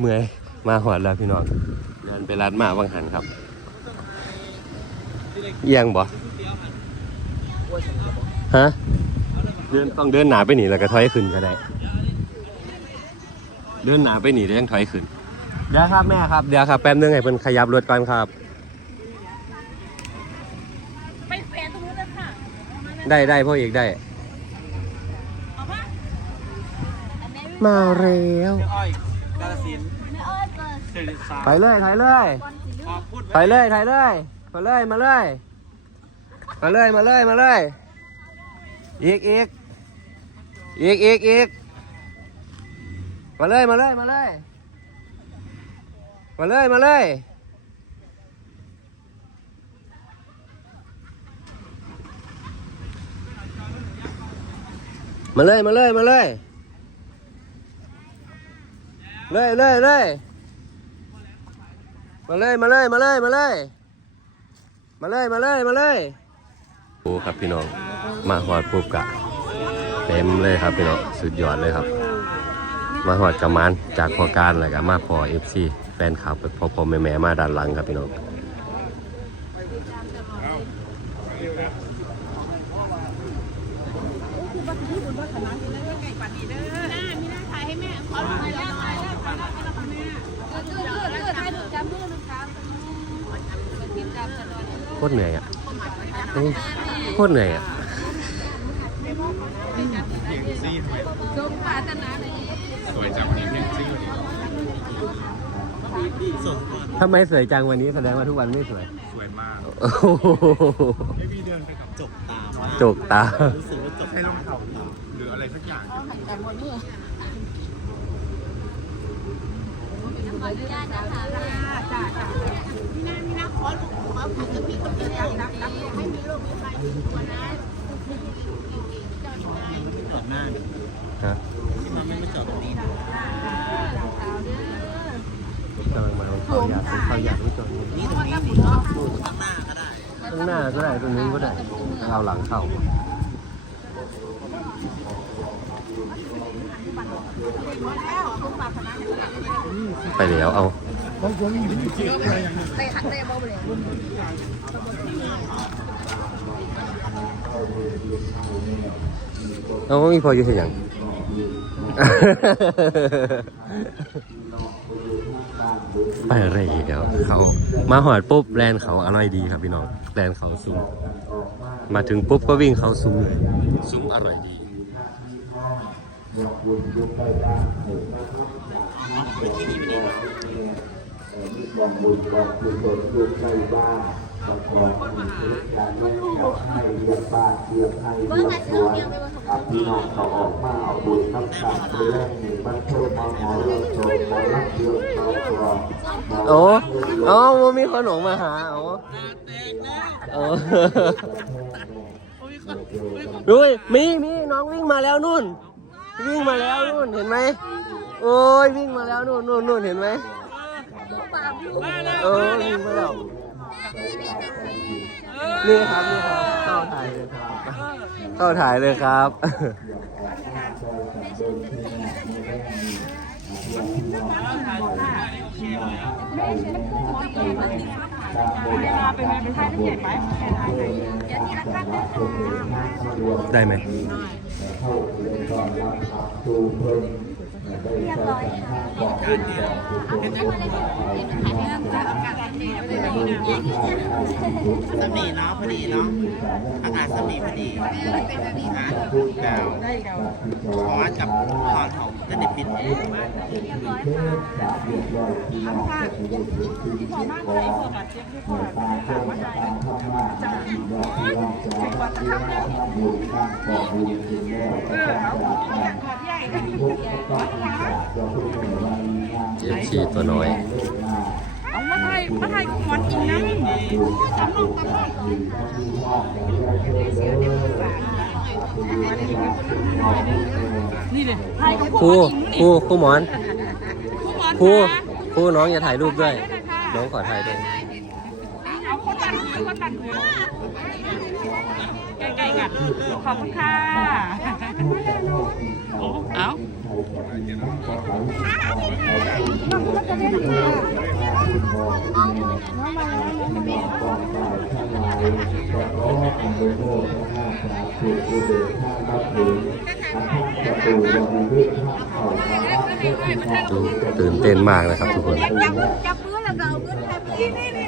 เมื่อยมาหอดแล้วพี่น้องเดินไปร้านมาวังหันครับเอียงบ่ฮะเดินต้องเดินหนาไปหนีแล้วก็ถอยขึ้นก็ได้ เดินหนาไปหนีแล้วยังถอยขึ้นเดี๋ยวครับแม่ครับเดี๋ยวครับแป๊บนึงให้เพิ่นขยับรถก่อนครับ ไปแฟนตรงนู้นเลยค่ะได้ได้พ่อเอกได้ เอาปะอันนี้มาแล้วอ้อย กาลสินธุ์ไม่เอ้ยเปิดสิริสาไปเลยไปเลยบอลสีเหลืขอองบคุณไปเลยไปเลยมาเลยมาเลยมาเลยมาเลยมาเลยอีกอีกอีกอีกอีกมาเลยมาเลยมาเลยมาเลยมาเลยมาเลยมาเลยมาเลย เลยเลยเลยมาเลยมาเลยมาเลยมาเลยมาเลยมาเลยมาเลยโอ้ครับพี่น้องมาหอดปุ๊บกะเต็มเลยครับพี่น้องสุดยอดเลยครับ มาหอดกระมานจากพอการอะไรกับมาพอเอฟซีแฟนคลับพอพอแม่แม่ๆมาด้านหลังครับพี่น้องหน้ามีหน้าถ่ายให้แม่ขอถ่ายแล้วถ่ายแล้วถ่ายแล้วถ่ายแล้วแม่เออเออเออถ่ายจำมือหนึ่งครั้งติดตามตลอด โคตรเหนื่อยอะเฮ้ยโคตรเหนื่อยอะจงปรารถนาเลยสวยจังวันนี้เพียงชื่อส่งก่อนทำไมสวยจังวันนี้แสดงว่าทุกวันไม่สวย สวยมากโอ้โหไม่มีเดินไปกับจบตาจกตารู้สึกว่าจบใช้รองเท้าหรืออะไรสักอย่างแต่หมดนี่ขออนุญาตนะคะจ้าจ้ จอดหน้าเนี่ยฮะที่มันไม่มาจอดตรงนี้นะกำลังมาเขาอยากเขาอยากรู้จักนี่ตรงนี้นี่ข้างหน้าก็ได้ข้างหน้าก็ได้ตรงนี้ก็ได้เอาหลังเข้าไปแล้วเอา เตะหักเตะบอลเลยเอาอีพออยู่ที่ยังไปอะไรอีกแล้วเขามาหอดปุ๊บแลนเขาอร่อยดีครับพี่น้องแลนเขาซุ้มมาถึงปุ๊บก็วิ่งเขาซุ้มเลยซุ้มอร่อยดีอไที่กองบุญกองบุญตนลูกใกล้บ้านประกอบมีการไม่เงให้เลี้ยงบ้านเลี้ยงให้เลี้ยงสวนอาพี่น้องเขาออกมาเอาบุญน้ำตาเลี้ยงหนึ่งบ้านเท่อมาหมอเลี้ยงโจมมาลักเลือยเขากรอบโอ้โอ้มีขนมมาหาโอ้โอ้ดูมีมีน้องวิ่งมาแล้วนู่น วิ่งมาแล้วนู่นเห็นไหมโอ้ยวิ่งมาแล้วนู่นนู่นนู่นเห็นไหม เออวิ่งมาแล้วนี่ครับนี่ครับเข้าถ่ายเลยครับเข้าถ่ายเลยครับได้ไหม เรียบร้อยค่ะการเดียวเป็นจังหวะเริ่มจากอากาศดีแล้วเป็นดีนะสมีเนาะพอดีเนาะอากาศสมีพอดีอาร์ตดาวขอกับตอนเขาจะเด็ดปิดเรียบร้อยค่ะทำค่ะที่พอมากเลยพอกับเชฟที่พอถามว่าใคจะจังหวัดจะทำได้เออเขาอยากขอที่ ซีตัวน้อย เอามาไทยมาไทยก็หมอนอีกนะตำลงตำลงนี่เลยไทยกับครูครูครูหมอนครูครูน้องอย่าถ่ายรูปด้วย น้องขอถ่ายด้วยเอาคนกันคนกันใกล้ๆกันขอบคุณค่ะ ตื่นเต้นมากนะครับทุกคน จับมือแล้วก็เอามือแ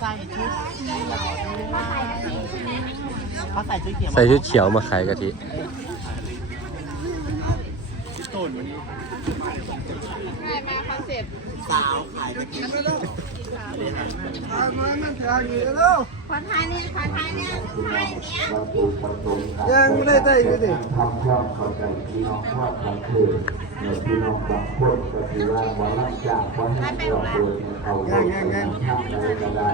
ใส่ชุดเขาใส่ชุดเขียวใส่ชุดเขียวมาขายกะทิง่ายมาคอนเซ็ปต์ สาวขายตะกี้ขอทายเนี่ยขอทายเนี่ยทายเนี่ย ยังไม่ได้ได้อยู่ดิทำความเข้าใจพี่น้องว่าทำคือพี่น้องบางคนก็ถือว่าวันละจากวันให้เราเปิดเขาทำอะไรก็ได้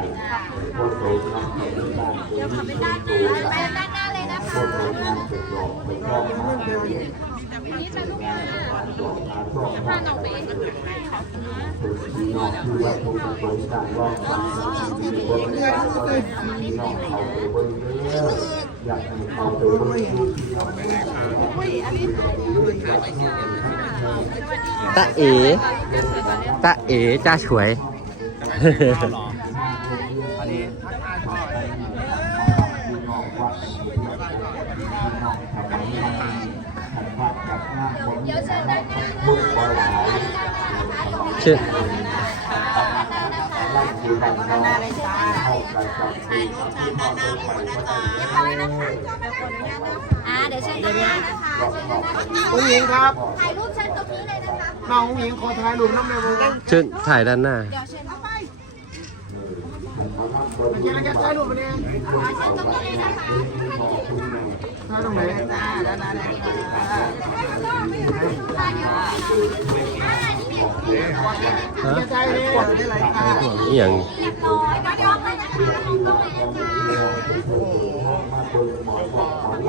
คนโตทำให้ได้เดี๋ยวขาไปด้านหน้าไปด้านหน้าเลยนะคคนโตงานเป็นหลอกเป็นข้อมานี่จะลูก ค้าหลอกมาซ่อมพาน้องไปเองพี่น้องที่ว่ากคนต่างรอบต่างคนไม่ได้พี่น้องเขาไปเบิ้งเยอะอยากให้เขาไปเบิ้งพี่น้องตาเอตาเอจ้าฉวยนนี้ เดี๋ยวเชิญด้านหน้าชื่ออ่าเดี๋ยวเชิญด้านหน้านะคะเชิญด้านหน้าผู้หญิงครับถ่ายรูปเชิญตรงนี้เลยนะคะน้องผู้หญิงขอถ่ายรูปน้ำในมือกันเชิญถ่ายด้านหน้าเดี๋ยวเชิญเข้าไปยังไงจะถ่ายรูปมาเนี่ยขอเชิญตรงนี้เลยนะคะถ่ายตรงไหนฮะถ่ายเลยได้ไรค่ะอหย่างเรียบร้อยก็ยกเลย นะคะยกเลยนะจ๊ะโอ้ เ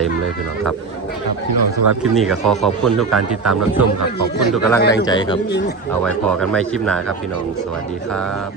ต็มเลยพี่น้องครับ ครับพี่น้องสำหรับคลิปนี้ก็ขอขอบคุณทุกการติดตามรับชมครับ ขอบคุณทุกกำลังแรงใจครับ เอาไว้พอกันไม่คลิปหน้าครับพี่น้อง สวัสดีครับ